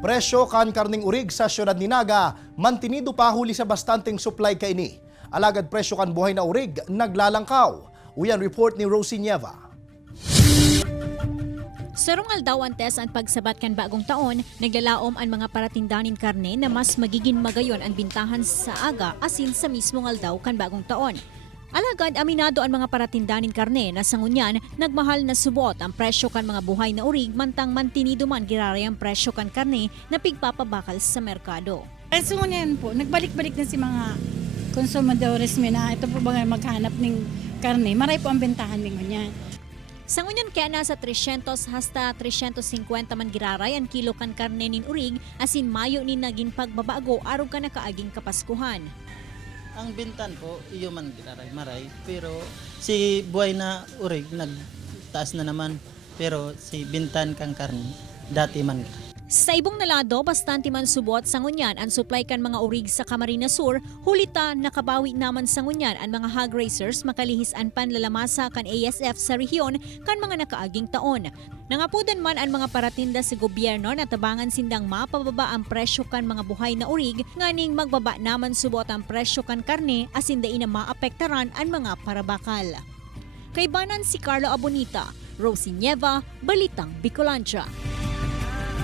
Presyo kan karning urig sa syudad ni Naga, mantinido pa huli sa bastanteng supply kaini. Alagad presyo kan buhay na urig, naglalangkaw. Uyan report ni Rosie Nieva. Sarungal daw antes ang pagsabat kan bagong taon, naglalaom ang mga paratindanin karne na mas magiging magayon ang bintahan sa aga asin sa mismong aldaw kan bagong taon. Alagad aminado ang mga paratindanin karne na sa ngunyan nagmahal na subot ang presyo kan mga buhay na urig mantang mantinido man girari ang presyo kan karne na pigpapabakal sa merkado. Ay so ngunyan po, nagbalik-balik na si mga konsumadores na ito po ba maghanap ng karne, maray po ang bentahan ng ngunyan. Sa ngunyan kaya nasa 300 hasta 350 man giraray ang kilo kan karne nin urig asin mayo ni naging pagbabago arog ka na kaaging kapaskuhan. Ang bintan po, iyo man maray, pero si buhay na urig nagtaas na naman, pero si bintan kang karne dati man. Sa ibong nalado, bastante man subot sa ngunyan ang supply kan mga urig sa Camarines Sur, hulita nakabawi naman sa ngunyan ang mga hog racers makalihis ang panlalamasa kan ASF sa rehiyon kan mga nakaaging taon. Nangapudan man ang mga paratinda sa gobyerno na tabangan sindang mapababa ang presyo kan mga buhay na urig, nganing magbaba naman subot ang presyo kan karne asin dain na maapektaran ang mga parabakal. Kay banan si Carlo Abonita, Rosie Nieva, Balitang Bicolandia.